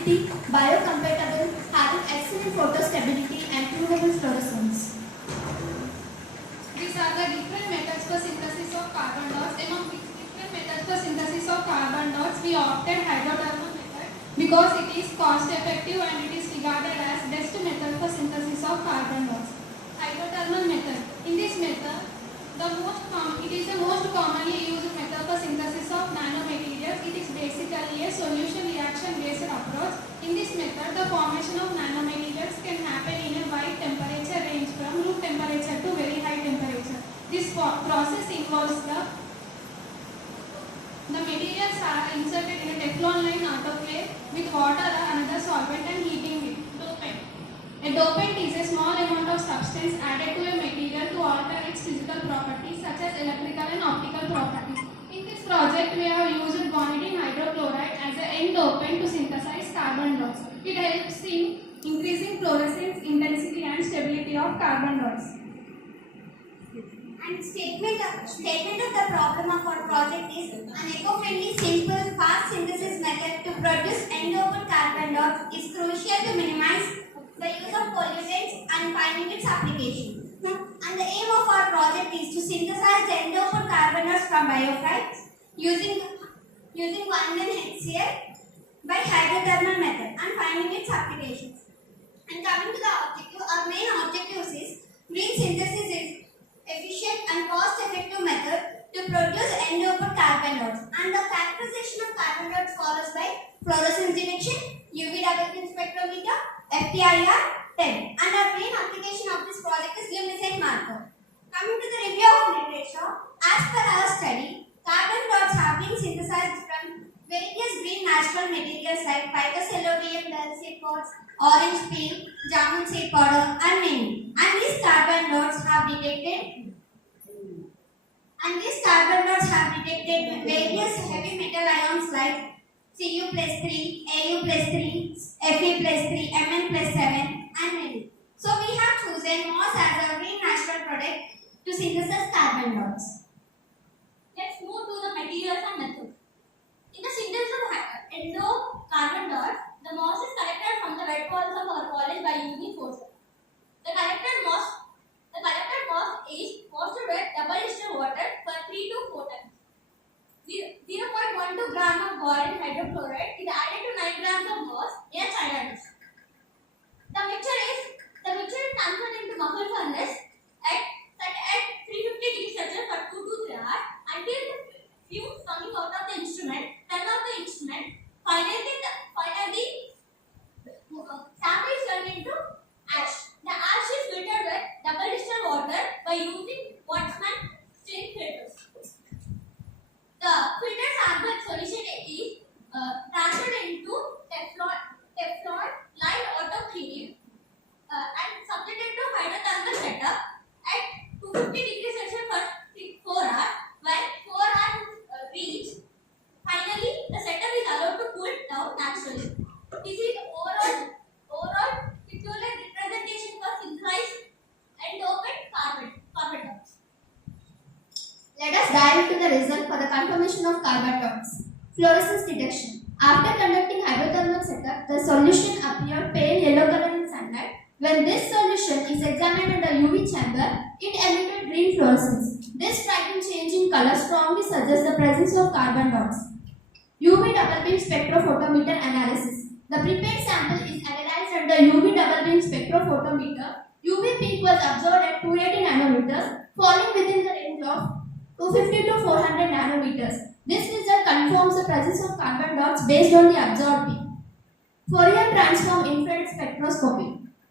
density, biocompatible, having excellent photostability and tunable fluorescence. These are the different methods for synthesis of carbon dots. Among these different methods for synthesis of carbon dots, we opted hydrothermal method because it is cost effective and it is regarded as best method for synthesis of carbon dots. Hydrothermal method. In this method, it is the most commonly used method for synthesis of nanomaterials. It is basically a solution reaction based approach. In this method, the formation of nanomaterials can happen in a wide temperature range from room temperature to very high temperature. This process involves the materials are inserted in a Teflon line autoclave with water or another solvent and heating it. Dopant. A dopant is a small amount of substance added to a material to alter its physical properties such as electrical and optical properties. In this project, we have used guanidine hydrochloride as an end dopant to synthesize carbon dots. It helps in increasing fluorescence intensity and stability of carbon dots. And statement of the problem of our project is an eco-friendly, simple, fast synthesis method to produce end-open carbon dots is crucial to minimize the use of pollutants and finding its application. And the aim of our project is to synthesize the end-open carbon dots from biophytes using 1 HCl by hydrothermal method and finding its applications. And coming to the objective, our main objective is green synthesis is efficient and cost-effective method to produce end-open carbon dots. And the characterization of carbon dots follows by fluorescence detection, UV double beam spectrometer, FTIR, 10. And our main application of this project is luminescent marker. Coming to the review of literature, as per our study, carbon dots have been synthesized from various green natural materials like phytocelluloidum, dull seed pods, orange peel, jamun seed powder, and many. And these carbon dots have detected various heavy metal ions like Cu plus 3, Au plus 3, Fe plus 3, Mn plus 7, and many. So we have chosen moss as a green natural product to synthesize carbon dots. Let's move to the materials and methods. In the synthesis of endo-carbon dots, the moss is collected from the wet walls of our college by using forceps. The collected moss is washed with double distilled water for 3 to 4 times. 0.12 gram of boron hydrochloride is added to 9 grams of moss in a china dish. The mixture is transferred into muffle furnace set at 350 degrees Celsius for 2 to 3 hours until the fumes coming out of the instrument turn off the instrument. Finally, the sample is turned into ash. The ash is filtered with double distilled water by using Wattsman stain filters. The filtered sample solution is transferred into Teflon lined autoclave and subjected to hydrothermal setup at 250 degrees Celsius for 4 hours. When 4 hours reach, finally the setup is allowed to cool down naturally. This is overall pictorial representation for synthesized end-open carbon dots. Let us dive into the result for the confirmation of carbon dots. Fluorescence detection. After conducting hydrothermal setup, the solution appeared pale yellow color in sunlight. When this solution is examined in the UV chamber, it emitted green fluorescence. This striking change in color strongly suggests the presence of carbon dots. UV double beam spectrophotometer analysis. The prepared sample is analyzed under UV double beam spectrophotometer. UV peak was observed at 280 nanometers, falling within the range of 250 to 400 nanometers. This result confirms the presence of carbon dots based on the observed peak. Fourier transform infrared spectroscopy.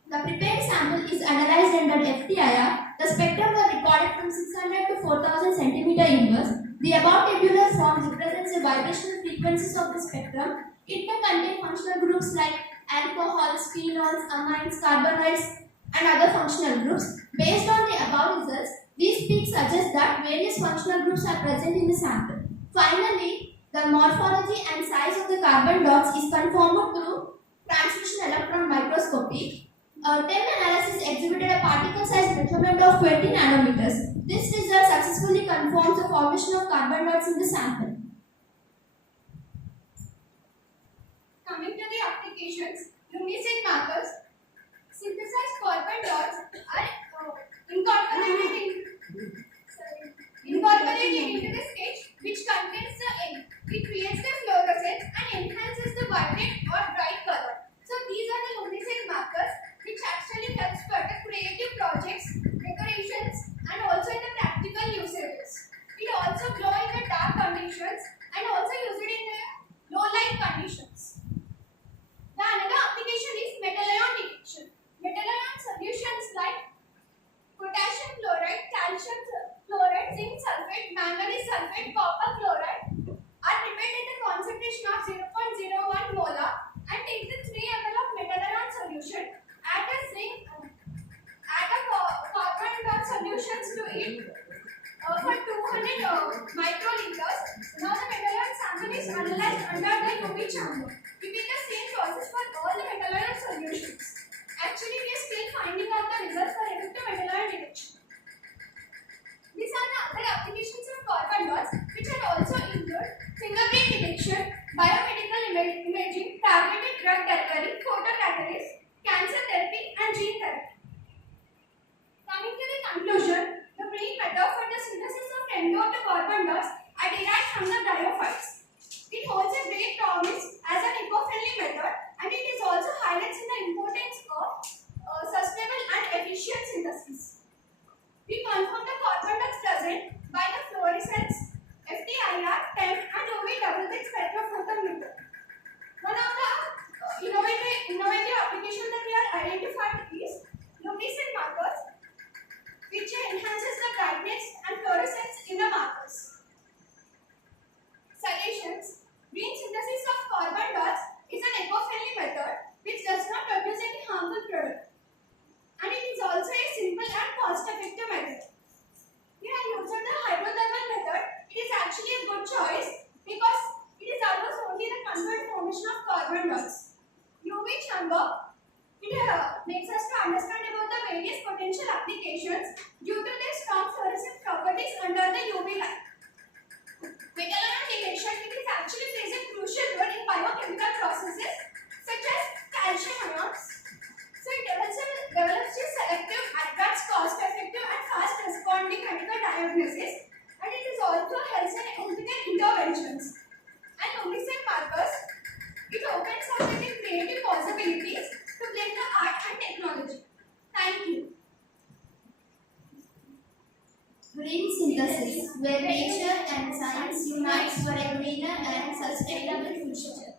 The prepared sample is analyzed under FTIR. The spectrum was recorded from 600 to 4000 centimeter inverse. The above tabular form represents the vibrational frequencies of the spectrum. It may contain functional groups like alcohols, phenols, amines, carbonyls, and other functional groups. Based on the above results, these peaks suggest that various functional groups are present in the sample. Finally, the morphology and size of the carbon dots is confirmed through transmission electron microscopy. TEM analysis exhibited a particle size measurement of 20 nanometers. This result successfully confirms the formation of carbon dots in the sample. Coming to the application applications, luminescent markers, synthesized carbon dots are incorporated into the sketch which contains the ink. It creates the fluorescence and enhances the vibrant or bright color. So these are the luminescent markers which actually helps for the creative projects, decorations and also in the practical usages. We also glow in the dark conditions and also use it in the low light conditions. The another application is metal ion detection. Metal ion solutions like potassium chloride, calcium chloride, zinc sulfate, manganese sulfate, copper chloride are prepared in the concentration of 0.01 molar and take the 3 ml of metal ion solution, add a carbon dot solutions to it for 200 microliters. Now the metal ion sample is analyzed under the UV chamber. Repeat the same process for all the metal ion solutions. Actually, we are still finding out the results for effective metal ion detection. These are the other applications of carbon dots which are also include fingerprint detection, biomedical imaging, targeted drug delivery, photocatalysis, cancer therapy and gene therapy. Coming to the conclusion, the main method for the synthesis of endo carbon dots are derived from the bryophytes. It holds a great promise as an eco-friendly method and it is also highlights in the importance of sustainable and efficient synthesis. We confirm the carbon dots present by the fluorescence, FTIR, TEM and UV double-slit spectrophotometer. One of the innovative applications that we are identified is luminescent markers, which enhances the brightness and fluorescence in the markers. Suggestions: green synthesis of carbon dots is an eco-friendly method which does not produce any harmful product, and it is also a simple and cost-effective method. We have used the hydrothermal method. It is actually a good choice because it is almost only the controlled formation of carbon dots. UV chamber, it makes us to understand about the various potential applications due to their strong fluorescent properties under the UV light. Metal ion detection, it is actually plays a crucial role in biochemical processes such as calcium ions. So it develops a selective, advanced, cost-effective and fast-responding medical diagnosis, and it is also helps in healthcare interventions. And luminescent markers, it opens up with creative possibilities to blend the art and technology. Thank you. Green synthesis, where nature and science unites for a greener and sustainable future.